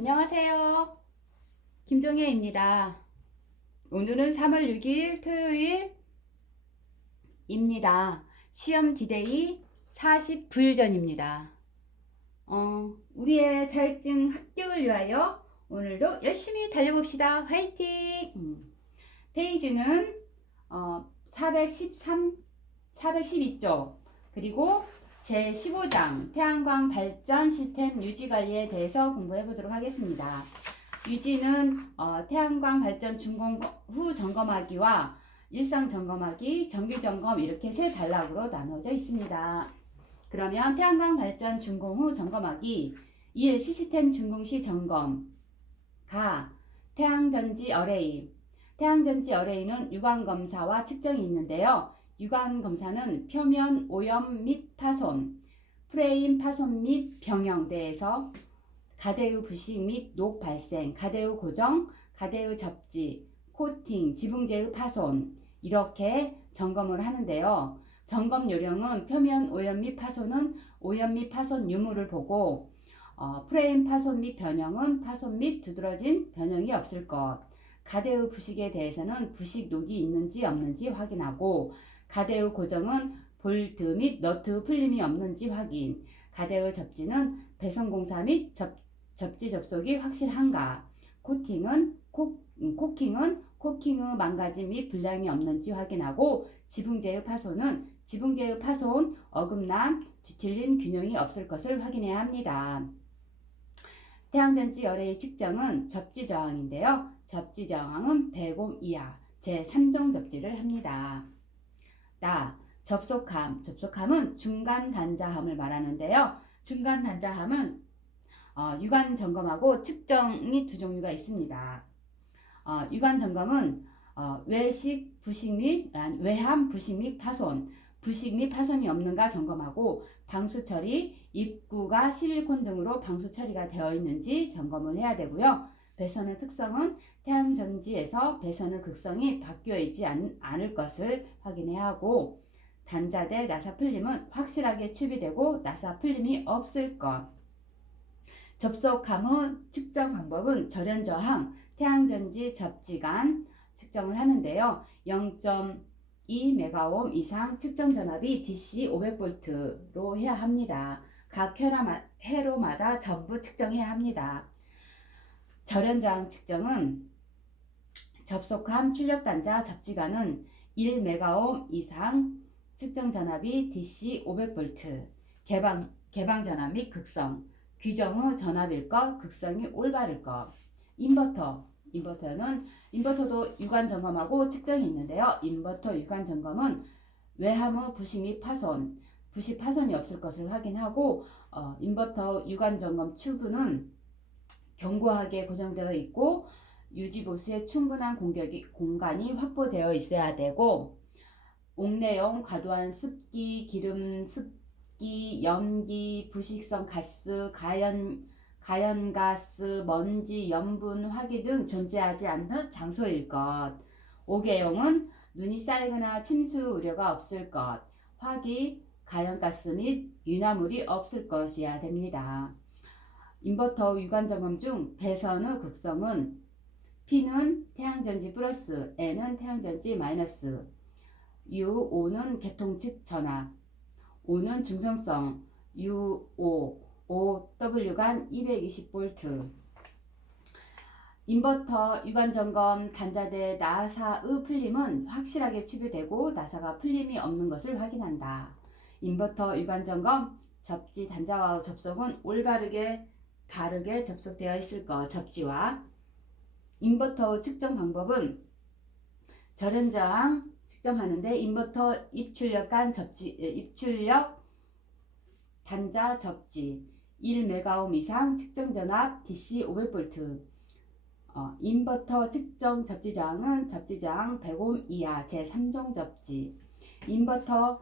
안녕하세요. 김종혜입니다. 오늘은 3월 6일 토요일입니다. 시험 디데이 49일 전입니다. 우리의 자격증 합격을 위하여 오늘도 열심히 달려봅시다. 화이팅! 페이지는 413, 412쪽 그리고 제15장 태양광 발전 시스템 유지 관리에 대해서 공부해 보도록 하겠습니다. 유지는 태양광 발전 준공 후 점검하기와 일상 점검하기, 정기 점검 이렇게 세 단락으로 나눠져 있습니다. 그러면 태양광 발전 준공 후 점검하기 1. 시스템 준공 시 점검 가 태양전지 어레이 태양전지 어레이는 유관검사와 측정이 있는데요. 유관검사는 표면 오염 및 파손, 프레임 파손 및 병형대에서 가대의 부식 및 녹 발생, 가대의 고정, 가대의 접지, 코팅, 지붕재의 파손 이렇게 점검을 하는데요. 점검 요령은 표면 오염 및 파손은 오염 및 파손 유무를 보고 프레임 파손 및 변형은 파손 및 두드러진 변형이 없을 것, 가대의 부식에 대해서는 부식 녹이 있는지 없는지 확인하고 가대의 고정은 볼트 및 너트 풀림이 없는지 확인, 가대의 접지는 배선공사 및 접지 접속이 확실한가, 코킹은 코킹의 망가짐 및 불량이 없는지 확인하고 지붕재의 파손은 지붕재의 파손, 어긋남, 뒤틀린 균형이 없을 것을 확인해야 합니다. 태양전지 열의 측정은 접지 저항인데요. 접지 저항은 100옴 이하 제3종 접지를 합니다. 접속함은 중간 단자함을 말하는데요. 중간 단자함은 유관 점검하고 측정이 두 종류가 있습니다. 유관 점검은 외식, 부식 및 외함, 부식 및 파손, 부식 및 파손이 없는가 점검하고 방수 처리, 입구가 실리콘 등으로 방수 처리가 되어 있는지 점검을 해야 되고요. 배선의 특성은 태양전지에서 배선의 극성이 바뀌어 있지 않을 것을 확인해야 하고 단자대 나사 풀림은 확실하게 추비되고 나사 풀림이 없을 것. 접속함의 측정 방법은 절연 저항, 태양전지 접지간 측정을 하는데요. 0.2메가옴 이상 측정 전압이 DC 500V로 해야 합니다. 각 회로마다 전부 측정해야 합니다. 절연 저항 측정은 접속함 출력 단자 접지간은 1메가옴 이상 측정 전압이 DC 500V, 개방 전압 및 극성, 규정의 전압일 것, 극성이 올바를 것. 인버터도 유관 점검하고 측정이 있는데요. 인버터 유관 점검은 외함의 부식 및 파손, 부식 파손이 없을 것을 확인하고 인버터 유관 점검 튜브는 견고하게 고정되어 있고 유지 보수에 충분한 공간이 확보되어 있어야 되고 옥내용 과도한 습기, 기름 습기, 연기, 부식성 가스, 가연가스, 먼지, 염분, 화기 등 존재하지 않는 장소일 것. 옥외용은 눈이 쌓이거나 침수 우려가 없을 것. 화기, 가연가스 및 유나물이 없을 것이어야 됩니다. 인버터 유관 점검 중 배선의 극성은 P는 태양전지 플러스, N은 태양전지 마이너스, U, O는 개통측 전압, O는 중성성, U, O, W간 220V. 인버터 유관 점검 단자대 나사의 풀림은 확실하게 추비되고 나사가 풀림이 없는 것을 확인한다. 인버터 유관 점검 접지 단자와의 접속은 올바르게 바르게 접속되어 있을 것. 접지와 인버터 측정 방법은 절연 저항 측정하는데 인버터 입출력 단자 접지 1메가옴 이상 측정 전압 DC 500V. 인버터 측정 접지 저항은 접지 저항 100옴 이하 제3종 접지. 인버터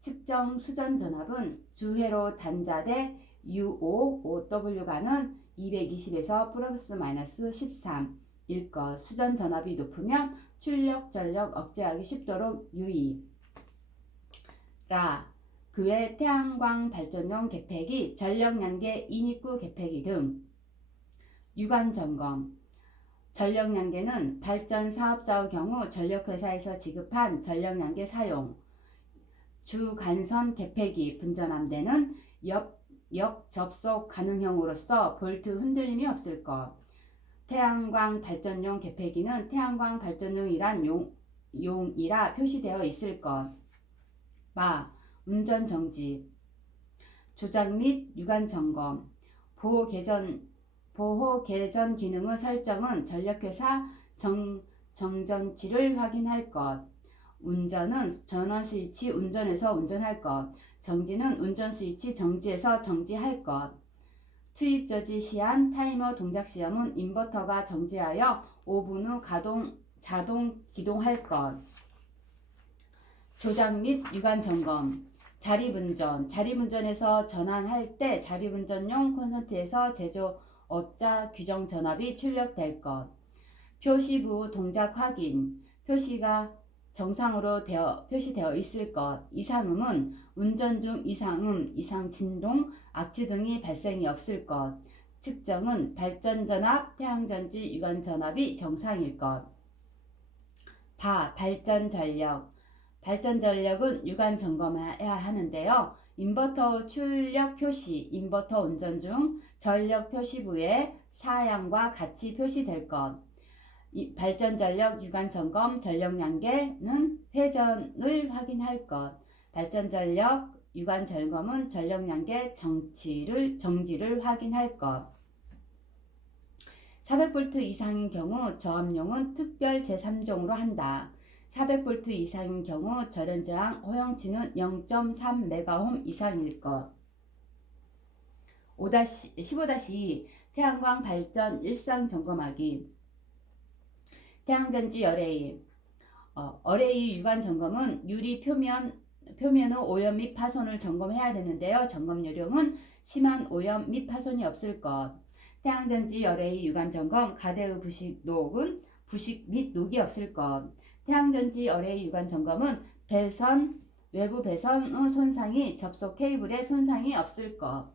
측정 수전 전압은 주회로 단자대 UO, OW간은 220에서 플러스 마이너스 13일 것. 수전 전압이 높으면 출력 전력 억제하기 쉽도록 유의. 그 외 태양광 발전용 계폐기, 전력량계 인입구 계폐기 등 유관 점검. 전력량계는 발전 사업자의 경우 전력회사에서 지급한 전력량계 사용, 주간선 개폐기 분전함대는 역 접속 가능형으로서 볼트 흔들림이 없을 것. 태양광 발전용 개폐기는 태양광 발전용이란 용이라 표시되어 있을 것. 운전 정지. 조작 및 유관 점검. 보호 개전 기능의 설정은 전력회사 정전치를 확인할 것. 운전은 전원 스위치 운전에서 운전할 것. 정지는 운전 스위치 정지에서 정지할 것. 투입 저지 시한 타이머 동작 시험은 인버터가 정지하여 5분 후 자동 기동할 것. 조작 및 유관 점검. 자리분전에서 전환할 때 자리분전용 콘센트에서 제조업자 규정 전압이 출력될 것. 표시부 동작 확인. 표시가 정상으로 표시되어 있을 것. 이상음은 운전 중 이상음, 이상 진동, 악취 등이 발생이 없을 것. 측정은 발전전압, 태양전지 유관 전압이 정상일 것. 발전전력. 발전전력은 유관 점검해야 하는데요. 인버터 출력 표시, 인버터 운전 중 전력 표시부에 사양과 같이 표시될 것. 발전전력 유관 점검 전력량계는 회전을 확인할 것. 발전전력 유관 점검은 전력량계 정지를 확인할 것. 400V 이상인 경우 저압용은 특별 제3종으로 한다. 400V 이상인 경우 절연저항 허용치는 0.3MΩ 이상일 것. 15-2 태양광 발전 일상 점검하기. 태양전지 어레이. 어레이 유관 점검은 유리 표면의 오염 및 파손을 점검해야 되는데요. 점검 요령은 심한 오염 및 파손이 없을 것. 태양전지 어레이 유관 점검 가대의 부식 및 녹이 없을 것. 태양전지 어레이 유관 점검은 외부 배선의 손상이 접속 케이블에 손상이 없을 것.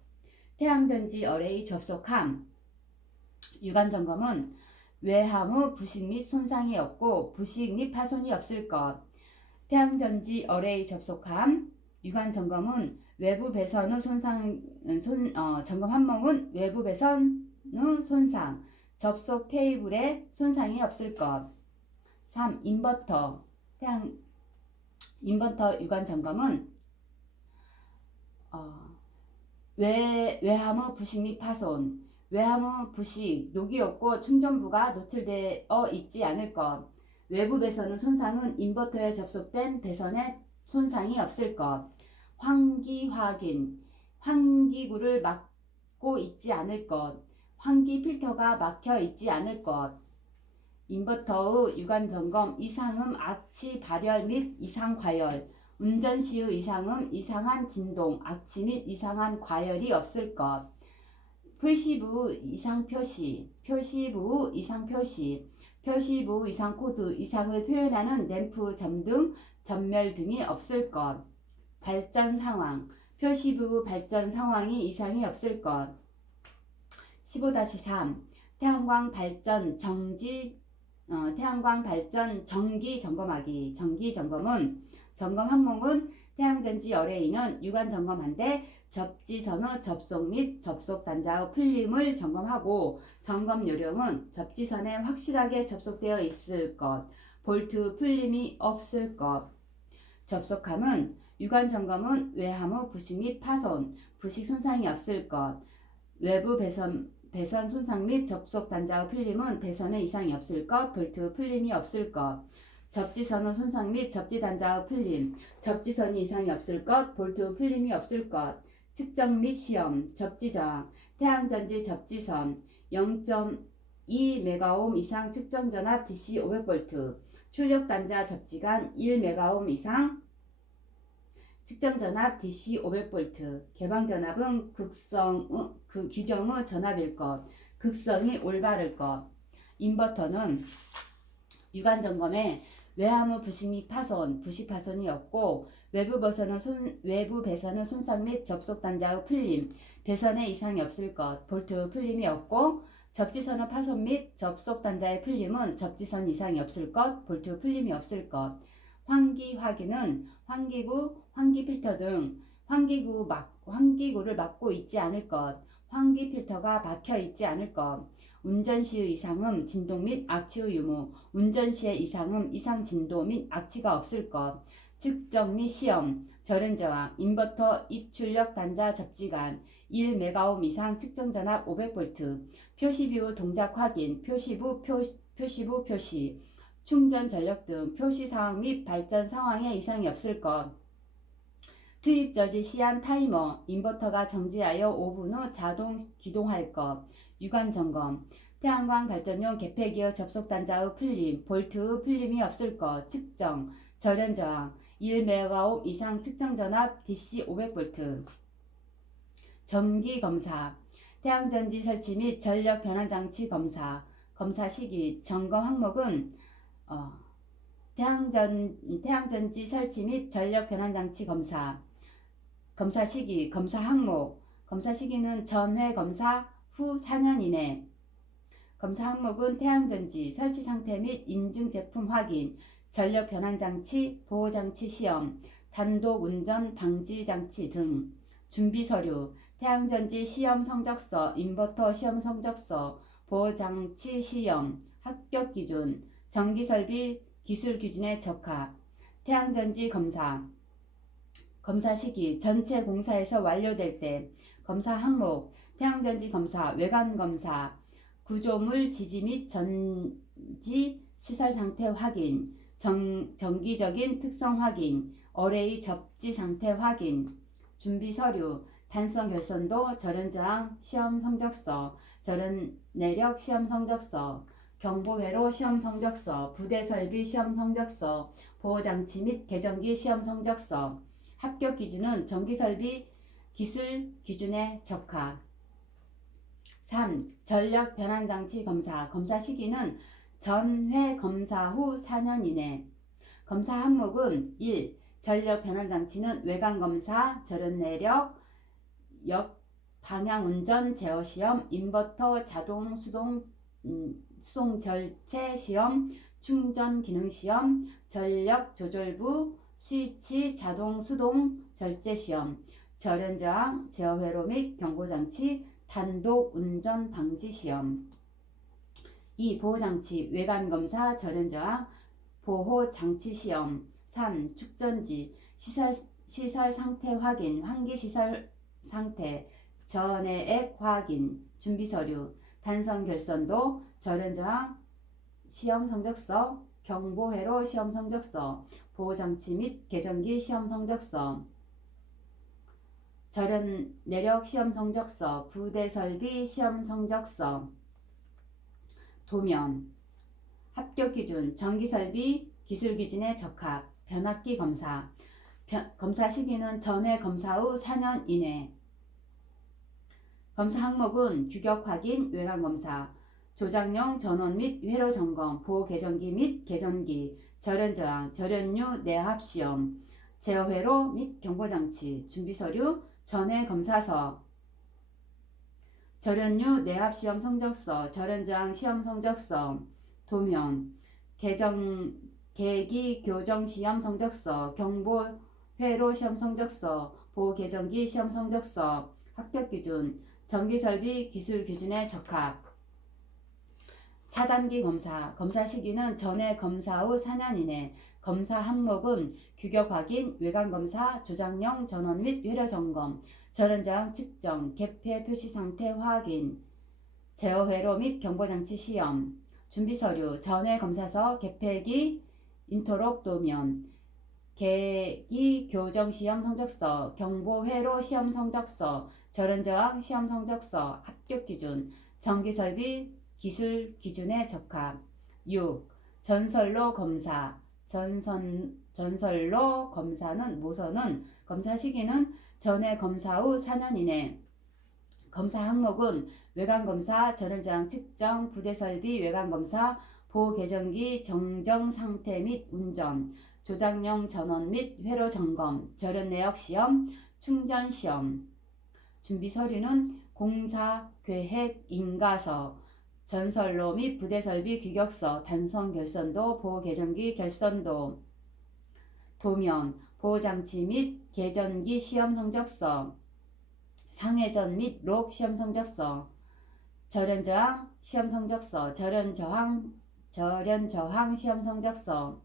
태양전지 어레이 접속함 유관 점검은 외함의 부식 및 손상이 없고 부식 및 파손이 없을 것. 태양전지 어레이 접속함 유관 점검은 외부 배선의 점검 항목은 외부 배선의 손상, 접속 케이블에 손상이 없을 것. 3. 인버터. 인버터 유관 점검은 외함의 부식 및 파손, 외함의 부식, 녹이 없고 충전부가 노출되어 있지 않을 것. 외부 배선의 손상은 인버터에 접속된 배선에 손상이 없을 것. 환기 확인. 환기구를 막고 있지 않을 것. 환기 필터가 막혀 있지 않을 것. 인버터의 유관 점검 이상음 악취 발열 및 이상 과열. 운전 시의 이상음 이상한 진동, 악취 및 이상한 과열이 없을 것. 표시부 이상 표시. 표시부 이상 표시. 표시부 이상 코드 이상을 표현하는 램프 점등, 전멸 등이 없을 것. 발전 상황. 표시부 발전 상황이 이상이 없을 것. 15-3 태양광 발전 정기 점검하기. 정기 점검은 점검 항목은 태양전지 어레이는 유관 점검한데 접지선의 접속 및 접속 단자의 풀림을 점검하고 점검 요령은 접지선에 확실하게 접속되어 있을 것, 볼트 풀림이 없을 것. 접속함은 유관 점검은 외함의 부식 및 파손, 부식 손상이 없을 것. 외부 배선 손상 및 접속 단자의 풀림은 배선에 이상이 없을 것, 볼트 풀림이 없을 것. 접지선의 손상 및 접지 단자의 풀림, 접지선이 이상이 없을 것, 볼트 풀림이 없을 것. 측정 및 시험, 접지저항, 태양전지 접지선 0.2MΩ 이상 측정 전압 DC 500V, 출력 단자 접지간 1MΩ 이상 측정 전압 DC 500V. 개방 전압은 규정의 전압일 것. 극성이 올바를 것. 인버터는 유관 점검에 외함의 부식 및 파손, 부식 파손이 없고 외부 배선의 손상 및 접속 단자의 풀림, 배선에 이상이 없을 것. 볼트 풀림이 없고 접지선의 파손 및 접속 단자의 풀림은 접지선 이상이 없을 것, 볼트 풀림이 없을 것. 환기 확인은 환기구, 환기 필터 등 환기구를 막고 있지 않을 것, 환기 필터가 박혀 있지 않을 것. 운전 시의 이상음, 진동 및 악취의 유무, 운전 시의 이상음, 이상 진도 및 악취가 없을 것. 측정 및 시험, 절연 저항, 인버터 입출력 단자 접지간, 1메가옴 이상 측정 전압 500V, 표시 후 동작 확인, 표시 후 표시, 충전 전력 등 표시 상황 및 발전 상황에 이상이 없을 것. 투입 저지 시한 타이머, 인버터가 정지하여 5분 후 자동 기동할 것. 유관 점검, 태양광 발전용 개폐기어 접속 단자의 풀림, 볼트의 풀림이 없을 것. 측정, 절연 저항, 1메가옴 이상 측정 전압 DC 500V. 전기 검사, 태양전지 설치 및 전력 변환 장치 검사. 검사 시기, 점검 항목은 태양전지 설치 및 전력 변환 장치 검사. 검사 시기, 검사 항목. 검사 시기는 전회 검사 후 4년 이내. 검사 항목은 태양전지 설치 상태 및 인증 제품 확인, 전력 변환 장치, 보호 장치 시험, 단독 운전 방지 장치 등. 준비 서류, 태양전지 시험 성적서, 인버터 시험 성적서, 보호 장치 시험, 합격 기준, 전기 설비 기술 기준에 적합. 태양전지 검사. 검사 시기, 전체 공사에서 완료될 때. 검사 항목, 태양전지 검사, 외관 검사, 구조물 지지 및 전지 시설 상태 확인, 정기적인 특성 확인, 어레이 접지 상태 확인. 준비 서류, 단성 결선도, 절연 저항 시험 성적서, 절연 내력 시험 성적서, 경보 회로 시험 성적서, 부대 설비 시험 성적서, 보호 장치 및 개전기 시험 성적서. 합격 기준은 전기 설비 기술 기준에 적합. 3. 전력 변환 장치 검사. 검사 시기는 전회 검사 후 4년 이내. 검사 항목은 1. 전력 변환 장치는 외관 검사, 절연 내력, 역 방향 운전 제어 시험, 인버터 자동 수동 절체 시험, 충전 기능 시험, 전력 조절부 스위치 자동 수동 절제 시험, 절연 저항 제어 회로 및 경보 장치 단독 운전 방지 시험. 2. 보호 장치 외관 검사, 절연 저항 보호 장치 시험. 3. 축전지 시설 상태 확인, 환기 시설 상태, 전해액 확인. 준비 서류, 단성 결선도, 절연 저항 시험 성적서, 경보 회로 시험 성적서, 보호 장치 및 개전기 시험 성적서, 절연 내력 시험 성적서, 부대 설비 시험 성적서. 도면, 합격 기준, 전기 설비 기술 기준에 적합. 변압기 검사. 검사 시기는 전회 검사 후 4년 이내. 검사 항목은 규격 확인, 외관 검사, 조작용 전원 및 회로 점검, 보호 개전기 및 개전기, 절연 저항, 절연류 내합 시험, 제어 회로 및 경보 장치. 준비 서류, 전회 검사서, 절연류 내합 시험 성적서, 절연 저항 시험 성적서. 도면, 계기 교정 시험 성적서, 경보 회로 시험 성적서, 보호 개전기 시험 성적서. 합격 기준, 전기 설비 기술 기준에 적합. 차단기 검사. 검사 시기는 전회 검사 후 4년 이내. 검사 항목은 규격 확인, 외관 검사, 조작용 전원 및 회로 점검, 절연 저항 측정, 개폐 표시 상태 확인, 제어 회로 및 경보 장치 시험. 준비 서류, 전회 검사서, 개폐기 인터롭 도면, 계기 교정 시험 성적서, 경보 회로 시험 성적서, 절연 저항 시험 성적서. 합격 기준, 전기 설비 기술 기준에 적합. 6. 전선로 검사. 전선로 검사는 모선은 검사 시기는 전회 검사 후 4년 이내. 검사 항목은 외관 검사, 절연 저항 측정, 부대 설비 외관 검사, 보호 개전기 정정 상태 및 운전, 조작용 전원 및 회로 점검, 절연 내역 시험, 충전 시험. 준비 서류는 공사 계획 인가서, 전선로 및 부대 설비 규격서, 단선 결선도, 보호 계전기 결선도, 도면, 보호장치 및 계전기 시험 성적서, 상회전 및 록 시험 성적서, 절연저항 시험 성적서, 절연저항 시험 성적서,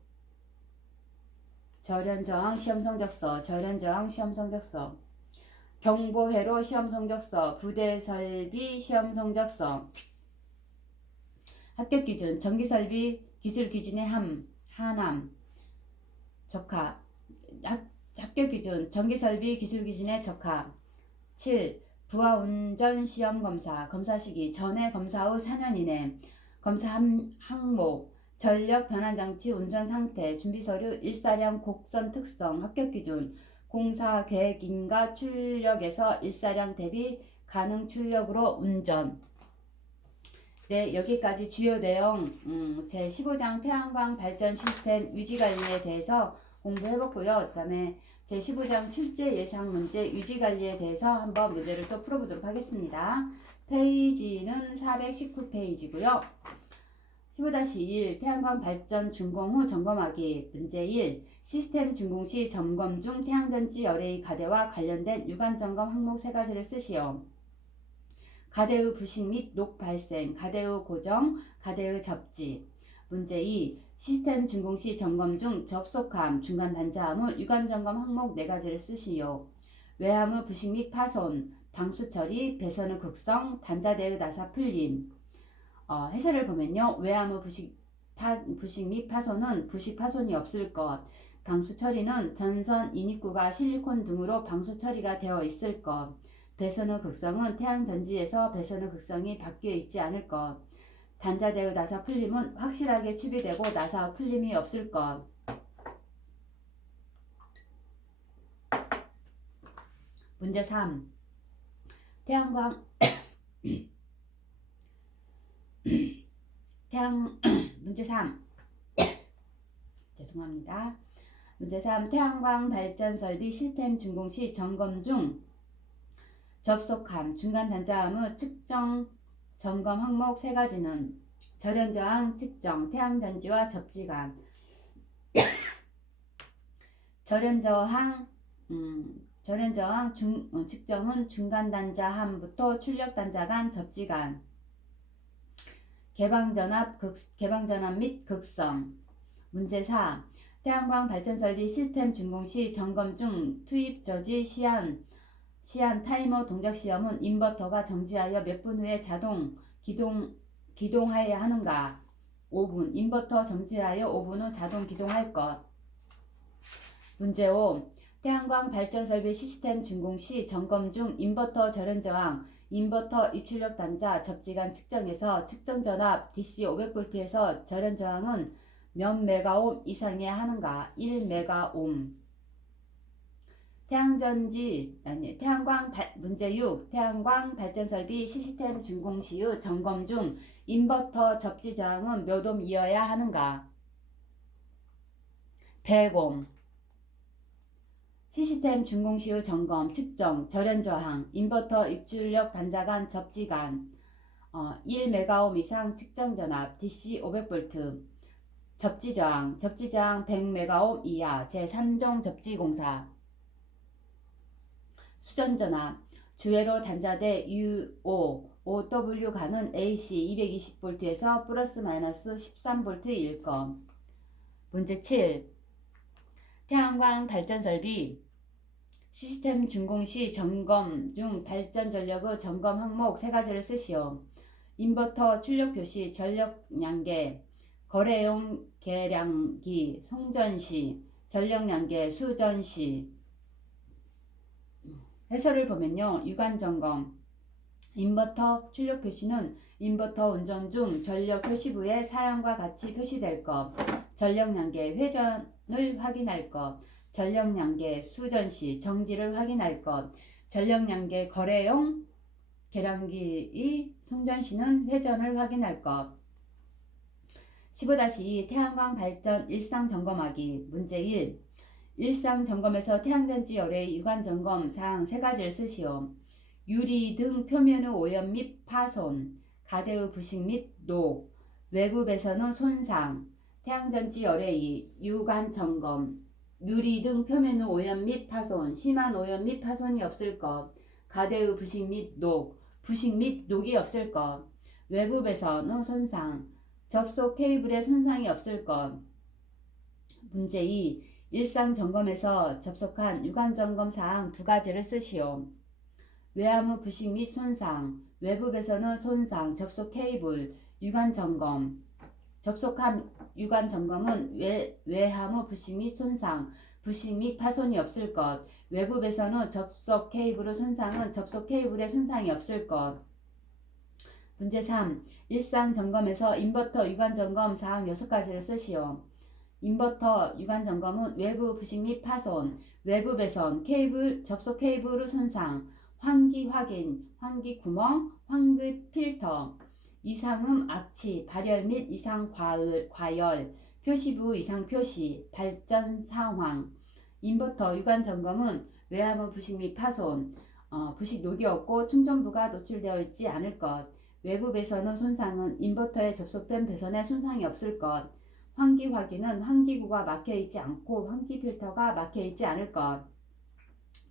절연저항 시험 성적서, 절연저항 시험 성적서, 경보회로 시험 성적서, 부대 설비 시험 성적서, 합격 기준, 전기 설비 기술 기준의 하남, 적합, 합격 기준, 전기 설비 기술 기준의 적합. 7. 부하 운전 시험 검사, 검사 시기, 전에 검사 후 4년 이내, 검사 항목, 전력 변환 장치 운전 상태, 준비 서류, 일사량 곡선 특성, 합격 기준, 공사 계획인가 출력에서 일사량 대비 가능 출력으로 운전. 네, 여기까지 주요 내용 제15장 태양광 발전 시스템 유지 관리에 대해서 공부해봤고요. 그 다음에 제15장 출제 예상 문제 유지 관리에 대해서 한번 문제를 또 풀어보도록 하겠습니다. 페이지는 419페이지고요. 15-1 태양광 발전 준공 후 점검하기. 문제 1. 시스템 준공 시 점검 중 태양전지 열의 가대와 관련된 유관 점검 항목 3가지를 쓰시오. 가대의 부식 및 녹 발생, 가대의 고정, 가대의 접지. 문제 2. 시스템 준공 시 점검 중 접속함, 중간 단자함 후 유관 점검 항목 4가지를 쓰시오. 외함의 부식 및 파손, 방수 처리, 배선의 극성, 단자대의 나사 풀림. 해설을 보면요. 외함의 부식 및 파손은 부식 파손이 없을 것. 방수 처리는 전선 인입구가 실리콘 등으로 방수 처리가 되어 있을 것. 배선의 극성은 태양전지에서 배선의 극성이 바뀌어 있지 않을 것. 단자대의 나사 풀림은 확실하게 추비되고 나사 풀림이 없을 것. 문제 3. 태양광 문제 3. 죄송합니다. 문제 3. 태양광 발전 설비 시스템 준공 시 점검 중 접속함, 중간 단자함의 측정 점검 항목 3가지는 절연저항 측정, 태양전지와 접지감. 절연저항 측정은 중간 단자함부터 출력 단자 간 접지간. 개방전압 및 극성. 문제 4. 태양광 발전 설비 시스템 준공 시 점검 중 투입 저지 시한 타이머 동작 시험은 인버터가 정지하여 몇 분 후에 자동 기동하여야 하는가? 5분. 인버터 정지하여 5분 후 자동 기동할 것. 문제 5. 태양광 발전 설비 시스템 준공 시 점검 중 인버터 절연저항, 인버터 입출력 단자 접지간 측정에서 측정 전압 DC 500V에서 절연저항은 몇 메가옴 이상이어야 하는가? 1메가옴. 문제 6. 태양광 발전 설비 시스템 준공 시의 점검 중 인버터 접지 저항은 몇 옴이어야 하는가? 100옴. 시스템 준공 시의 점검, 측정, 절연 저항, 인버터 입출력 단자 간 접지간 1메가옴 이상 측정 전압 DC 500V. 접지 저항 100메가옴 이하 제3종 접지 공사. 수전 전압 주회로 단자대 OW 가는 AC 220V에서 플러스 마이너스 13V일 것. 문제 7. 태양광 발전 설비 시스템 준공 시 점검 중 발전 전력의 점검 항목 3가지를 쓰시오. 인버터 출력 표시, 전력 양계, 거래용 계량기, 송전시, 전력 양계, 수전시. 해설을 보면요. 유관 점검. 인버터 출력 표시는 인버터 운전 중 전력 표시부에 사양과 같이 표시될 것. 전력 양계 회전을 확인할 것. 전력 양계 수전시 정지를 확인할 것. 전력 양계 거래용 계량기의 송전시는 회전을 확인할 것. 15-2 태양광 발전 일상 점검하기. 문제 1. 일상 점검에서 태양전지 열의 유관 점검 사항 3가지를 쓰시오. 유리 등 표면의 오염 및 파손, 가대의 부식 및 녹, 외부 배선의 손상, 태양전지 열애이, 유관 점검, 유리 등 표면의 오염 및 파손, 심한 오염 및 파손이 없을 것, 가대의 부식 및 녹, 부식 및 녹이 없을 것, 외부 배선의 손상, 접속 케이블의 손상이 없을 것. 문제 2. 일상 점검에서 접속한 유관 점검 사항 두 가지를 쓰시오. 외암의 부식 및 손상, 외부 배선의 손상, 접속 케이블, 유관 점검. 접속한 유관 점검은 외함의 부식 및 손상, 부식 및 파손이 없을 것. 외부 배선의 접속 케이블의 손상은 접속 케이블의 손상이 없을 것. 문제 3. 일상 점검에서 인버터 유관 점검 사항 6가지를 쓰시오. 인버터 유관 점검은 외부 부식 및 파손, 외부 배선, 케이블, 접속 케이블의 손상, 환기 확인, 환기 구멍, 환기 필터, 이상음 악취, 발열 및 이상 과열, 표시부 이상 표시, 발전 상황. 인버터 유관 점검은 외암의 부식 및 파손, 부식 녹이 없고 충전부가 노출되어 있지 않을 것. 외부 배선의 손상은 인버터에 접속된 배선에 손상이 없을 것. 환기 확인은 환기구가 막혀있지 않고 환기 필터가 막혀있지 않을 것.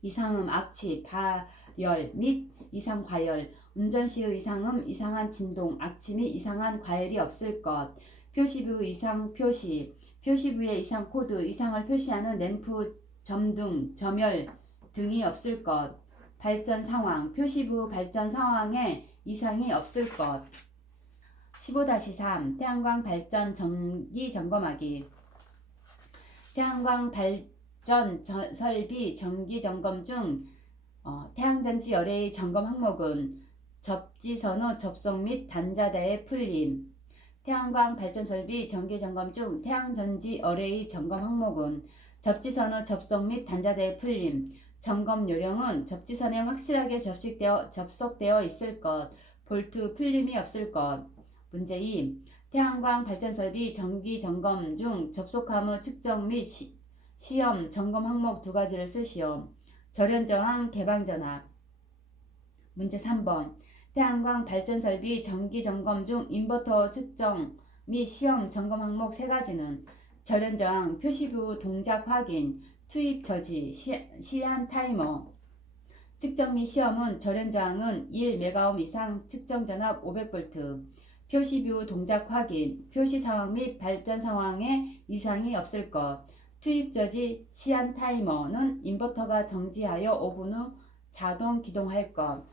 이상음 악취, 발열 및 이상 과열, 운전 시의 이상음, 이상한 진동, 악취 및 이상한 과열이 없을 것. 표시부 이상 표시, 표시부의 이상 코드, 이상을 표시하는 램프, 점등, 점열 등이 없을 것. 발전 상황, 표시부 발전 상황에 이상이 없을 것. 15-3 태양광 발전 정기 점검하기. 태양광 발전 설비 정기 점검 중 태양전지 열애의 점검 항목은 접지선의 접속 및 단자대의 풀림. 태양광 발전 설비 정기 점검 중 태양전지 열애의 점검 항목은 접지선의 접속 및 단자대의 풀림. 점검 요령은 접지선에 확실하게 접속되어 있을 것, 볼트 풀림이 없을 것. 문제 2. 태양광 발전 설비 정기 점검 중 접속함의 측정 및 시험 점검 항목 두 가지를 쓰시오. 절연 저항, 개방 전압. 문제 3번. 태양광 발전 설비 정기 점검 중 인버터 측정 및 시험 점검 항목 세 가지는 절연 저항, 표시부 동작 확인, 투입 저지, 시한 타이머. 측정 및 시험은 절연 저항은 1메가옴 이상, 측정 전압 500V. 표시부 동작 확인, 표시 상황 및 발전 상황에 이상이 없을 것. 투입 저지, 시한 타이머는 인버터가 정지하여 5분 후 자동 기동할 것.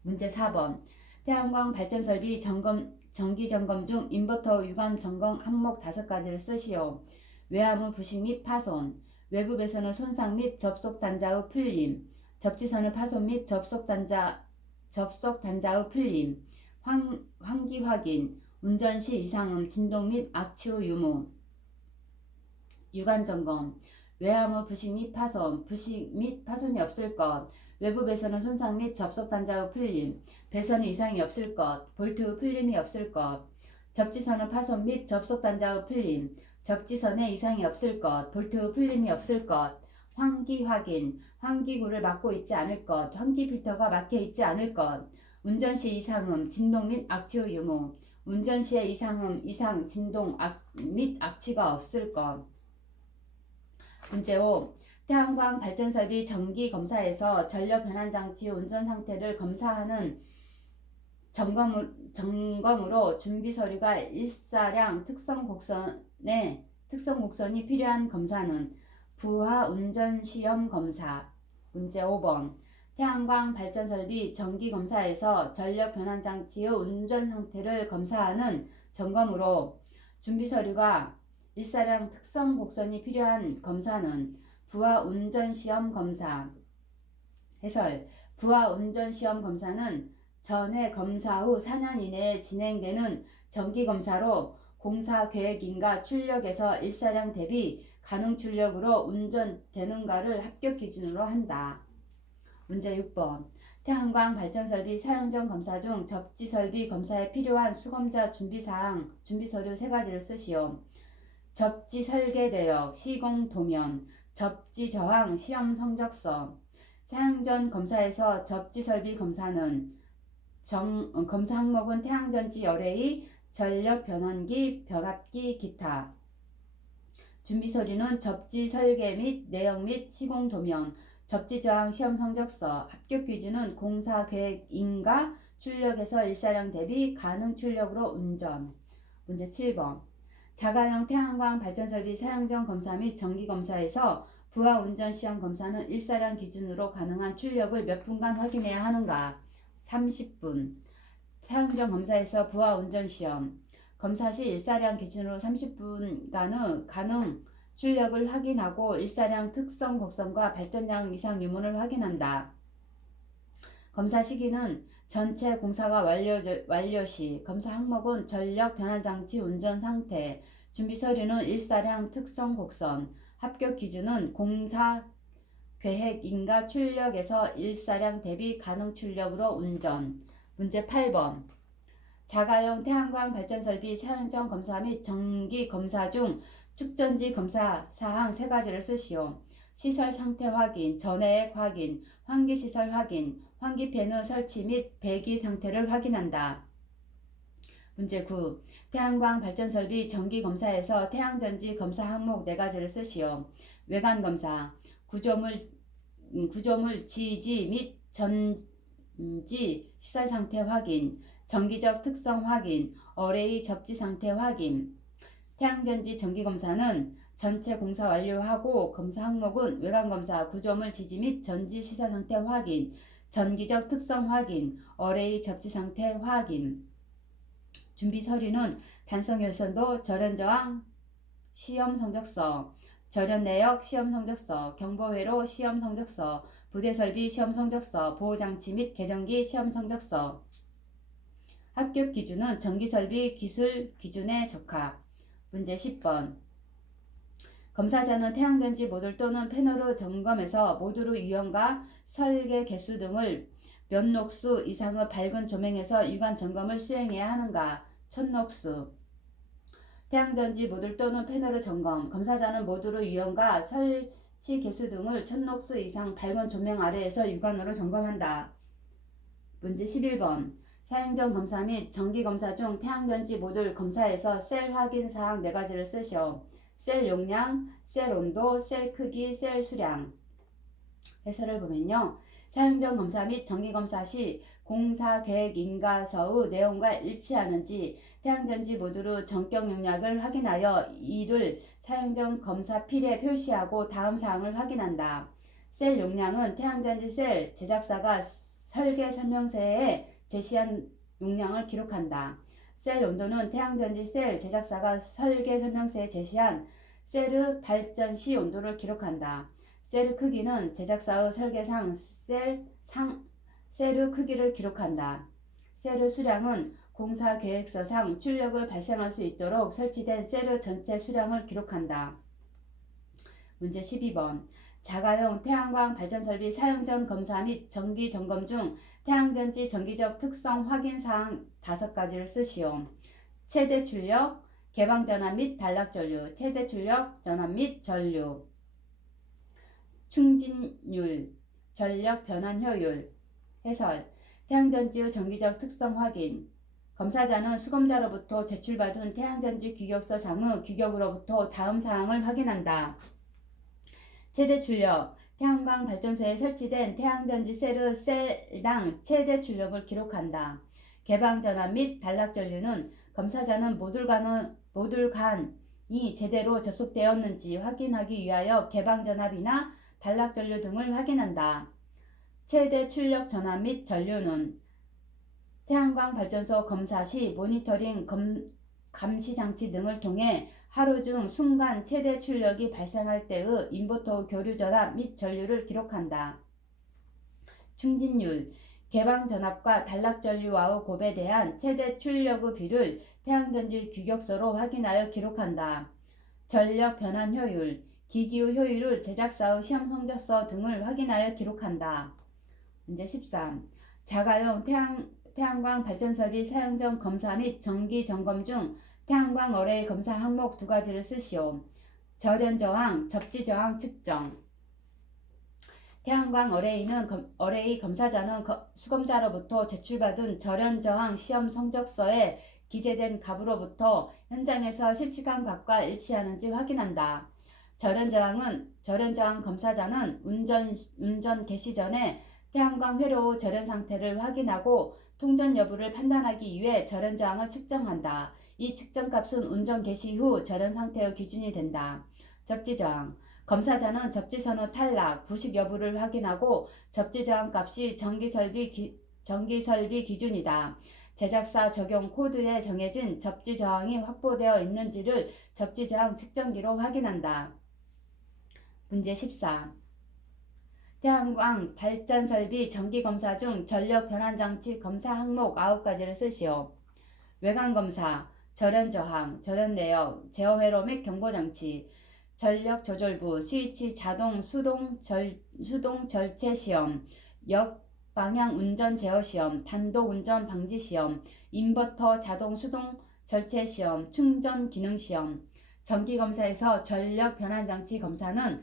문제 4번. 태양광 발전 설비 정기 점검 중 인버터 유관 점검 항목 5가지를 쓰시오. 외암의 부식 및 파손, 외부 배선의 손상 및 접속 단자의 풀림, 접지선의 파손 및 접속 단자의 풀림, 환기 확인, 운전 시 이상음, 진동 및 악취의 유무. 유관 점검, 외암의 부식 및 파손이 없을 것, 외부 배선의 손상 및 접속 단자의 풀림, 배선의 이상이 없을 것, 볼트의 풀림이 없을 것. 접지선의 파손 및 접속 단자의 풀림, 접지선에 이상이 없을 것, 볼트의 풀림이 없을 것. 환기 확인, 환기구를 막고 있지 않을 것, 환기 필터가 막혀 있지 않을 것. 운전 시 이상음, 진동 및 악취의 유무, 운전 시에 이상음, 진동 및 악취가 없을 것. 문제 5. 태양광 발전 설비 정기 검사에서 전력 변환 장치의 운전 상태를 검사하는 점검으로 준비 서류가 일사량 특성 곡선이 필요한 검사는 부하 운전 시험 검사. 문제 5번. 태양광 발전 설비 정기 검사에서 전력 변환 장치의 운전 상태를 검사하는 점검으로 준비 서류가 일사량 특성 곡선이 필요한 검사는 부하 운전 시험 검사. 해설. 부하 운전 시험 검사는 전회 검사 후 4년 이내에 진행되는 정기 검사로 공사 계획인가 출력에서 일사량 대비 가능 출력으로 운전되는가를 합격 기준으로 한다. 문제 6번. 태양광 발전 설비 사용 전 검사 중 접지 설비 검사에 필요한 수검자 준비사항, 준비서류 3가지를 쓰시오. 접지 설계 내역, 시공 도면, 접지 저항, 시험 성적서. 사용 전 검사에서 접지 설비 검사는 검사 항목은 태양전지, 어레이, 전력 변환기, 변압기, 기타. 준비 서류는 접지 설계 및 내용 및 시공 도면, 접지 저항 시험 성적서, 합격 기준은 공사 계획 인가 출력에서 일사량 대비 가능 출력으로 운전. 문제 7번. 자가용 태양광 발전 설비 사용 전 검사 및 정기 검사에서 부하 운전 시험 검사는 일사량 기준으로 가능한 출력을 몇 분간 확인해야 하는가? 30분. 사용 전 검사에서 부하 운전 시험 검사 시 일사량 기준으로 30분간의 가능 출력을 확인하고 일사량 특성 곡선과 발전량 이상 유무를 확인한다. 검사 시기는 전체 공사가 완료 시, 검사 항목은 전력 변환장치 운전 상태, 준비 서류는 일사량 특성 곡선, 합격 기준은 공사 계획 인가 출력에서 일사량 대비 가능 출력으로 운전. 문제 8번. 자가용 태양광 발전 설비 사용 전 검사 및 정기 검사 중 축전지 검사 사항 3가지를 쓰시오. 시설 상태 확인, 전해액 확인, 환기 시설 확인, 환기 팬의 설치 및 배기 상태를 확인한다. 문제 9. 태양광 발전 설비 정기 검사에서 태양전지 검사 항목 4가지를 쓰시오. 외관 검사, 구조물 지지 및 전지 시설 상태 확인, 정기적 특성 확인, 어레이 접지 상태 확인. 태양전지 정기검사는 전체 공사 완료하고 검사 항목은 외관검사, 구조물 지지 및 전지 시설 상태 확인, 전기적 특성 확인, 어레이 접지 상태 확인. 준비 서류는 단성 열선도, 절연 저항 시험 성적서, 절연 내역 시험 성적서, 경보회로 시험 성적서, 부대 설비 시험 성적서, 보호장치 및 개전기 시험 성적서. 합격 기준은 전기설비 기술 기준에 적합. 문제 10번. 검사자는 태양전지 모듈 또는 패널의 점검에서 모듈의 유형과 설계 개수 등을 몇 녹수 이상의 밝은 조명에서 유관 점검을 수행해야 하는가? 1000녹수. 태양전지 모듈 또는 패널의 점검. 검사자는 모듈의 유형과 설치 개수 등을 1000녹수 이상 밝은 조명 아래에서 육안으로 점검한다. 문제 11번. 사용 전 검사 및 정기 검사 중 태양전지 모듈 검사에서 셀 확인 사항 4가지를 쓰시오. 셀 용량, 셀 온도, 셀 크기, 셀 수량. 해설을 보면요. 사용 전 검사 및 정기 검사 시 공사 계획 인가서의 내용과 일치하는지 태양전지 모듈의 전격 용량을 확인하여 이를 사용 전 검사 필에 표시하고 다음 사항을 확인한다. 셀 용량은 태양전지 셀 제작사가 설계 설명서에 제시한 용량을 기록한다. 셀 온도는 태양전지 셀 제작사가 설계 설명서에 제시한 셀의 발전 시 온도를 기록한다. 셀의 크기는 제작사의 설계상 셀의 크기를 기록한다. 셀의 수량은 공사 계획서상 출력을 발생할 수 있도록 설치된 셀의 전체 수량을 기록한다. 문제 12번. 자가용 태양광 발전설비 사용 전 검사 및 정기 점검 중 태양전지 정기적 특성 확인 사항 5가지를 쓰시오. 최대 출력, 개방 전압 및 단락 전류, 최대 출력, 전압 및 전류, 충진율, 전력 변환 효율. 해설. 태양전지의 정기적 특성 확인. 검사자는 수검자로부터 제출받은 태양전지 규격서 상의 규격으로부터 다음 사항을 확인한다. 최대 출력. 태양광 발전소에 설치된 태양전지 셀의 셀당 최대 출력을 기록한다. 개방 전압 및 단락 전류는 검사자는 모듈 간이 제대로 접속되었는지 확인하기 위하여 개방 전압이나 단락 전류 등을 확인한다. 최대 출력 전압 및 전류는 태양광 발전소 검사 시 모니터링 감시 장치 등을 통해 하루 중 순간 최대 출력이 발생할 때의 인버터 교류 전압 및 전류를 기록한다. 충진율. 개방 전압과 단락 전류와의 곱에 대한 최대 출력의 비를 태양전지 규격서로 확인하여 기록한다. 전력 변환 효율. 기기의 효율을 제작사의 시험 성적서 등을 확인하여 기록한다. 문제 13. 자가용 태양광 발전설비 사용 전 검사 및 정기 점검 중 태양광 어레이 검사 항목 2가지를 쓰시오. 절연 저항, 접지 저항 측정. 태양광 어레이 검사자는 수검자로부터 제출받은 절연저항 시험 성적서에 기재된 값으로부터 현장에서 실측한 값과 일치하는지 확인한다. 절연저항 검사자는 운전 개시 전에 태양광 회로 후 절연 상태를 확인하고 통전 여부를 판단하기 위해 절연저항을 측정한다. 이 측정값은 운전 개시 후 절연 상태의 기준이 된다. 접지저항 검사자는 접지선의 탈락, 부식 여부를 확인하고 접지저항 값이 전기설비 기준이다. 제작사 적용 코드에 정해진 접지저항이 확보되어 있는지를 접지저항 측정기로 확인한다. 문제 14. 태양광 발전설비 정기검사 중 전력 변환장치 검사 항목 9가지를 쓰시오. 외관검사, 절연저항, 절연내역, 제어회로 및 경보장치, 전력조절부, 스위치 자동 수동 절체 시험, 역방향 운전 제어 시험, 단독 운전 방지 시험, 인버터 자동 수동 절체 시험, 충전 기능 시험. 정기검사에서 전력 변환장치 검사는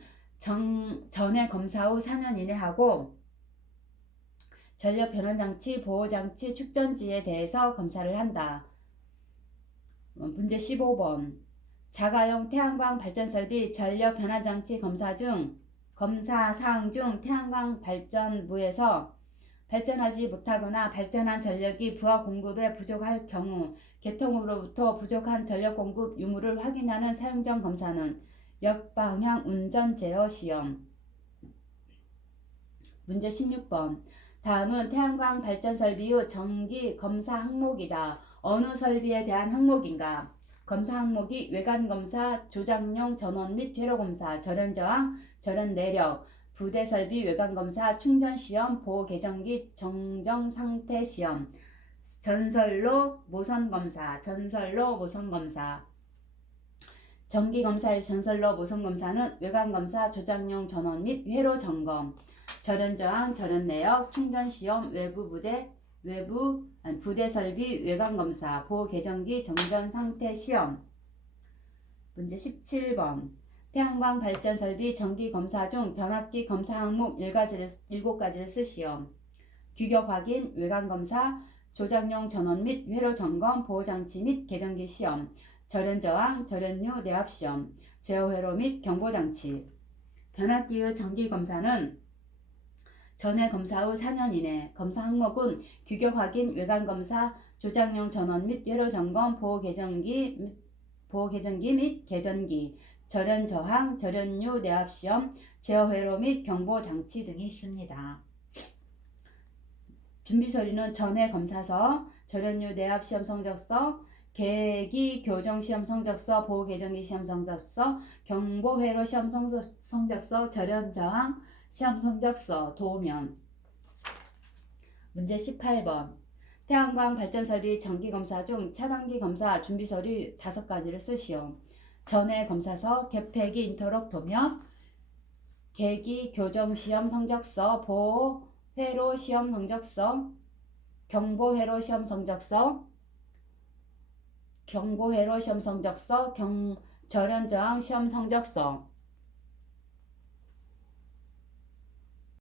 전에 검사 후 4년 이내 하고 전력 변환장치, 보호장치, 축전지에 대해서 검사를 한다. 문제 15번. 자가용 태양광 발전설비 전력 변환장치 검사 사항 중 태양광 발전부에서 발전하지 못하거나 발전한 전력이 부하 공급에 부족할 경우 개통으로부터 부족한 전력 공급 유무를 확인하는 사용전 검사는 역방향 운전 제어 시험. 문제 16번. 다음은 태양광 발전 설비의 정기 검사 항목이다. 어느 설비에 대한 항목인가? 검사 항목이 외관검사, 조작용 전원 및 회로검사, 절연저항, 절연내력, 부대설비 외관검사, 충전시험, 보호개정기 정정상태 시험, 전선로 모선검사. 정기검사의 전선로 모선검사는 외관검사, 조작용 전원 및 회로 점검, 절연저항, 절연내역, 충전시험, 부대설비 외관검사, 보호개정기 정전상태 시험. 문제 17번. 태양광 발전설비 정기검사 중 변압기 검사 항목 7가지를 쓰시오. 규격확인, 외관검사, 조작용 전원 및 회로 점검, 보호장치 및 개정기 시험, 절연저항, 절연류 내압시험, 제어회로 및 경보장치. 변압기의 정기검사는 전에 검사 후 4년 이내. 검사 항목은 규격확인, 외관검사, 조작용 전원 및 회로 점검, 보호개정기 및 개전기, 절연저항, 절연류 내압시험, 제어회로 및 경보장치 등이 있습니다. 준비서류는 전에 검사서, 절연류 내압시험 성적서, 계기 교정 시험 성적서, 보호개정기 시험 성적서, 경보회로 시험 성적서, 절연저항 시험 성적서, 도면. 문제 18번. 태양광 발전설비 정기검사 중 차단기 검사 준비서류 5가지를 쓰시오. 전에 검사서, 개폐기 인터럭 도면, 계기 교정 시험 성적서, 보호회로 시험 성적서, 경보회로 시험 성적서, 절연저항 시험 성적서.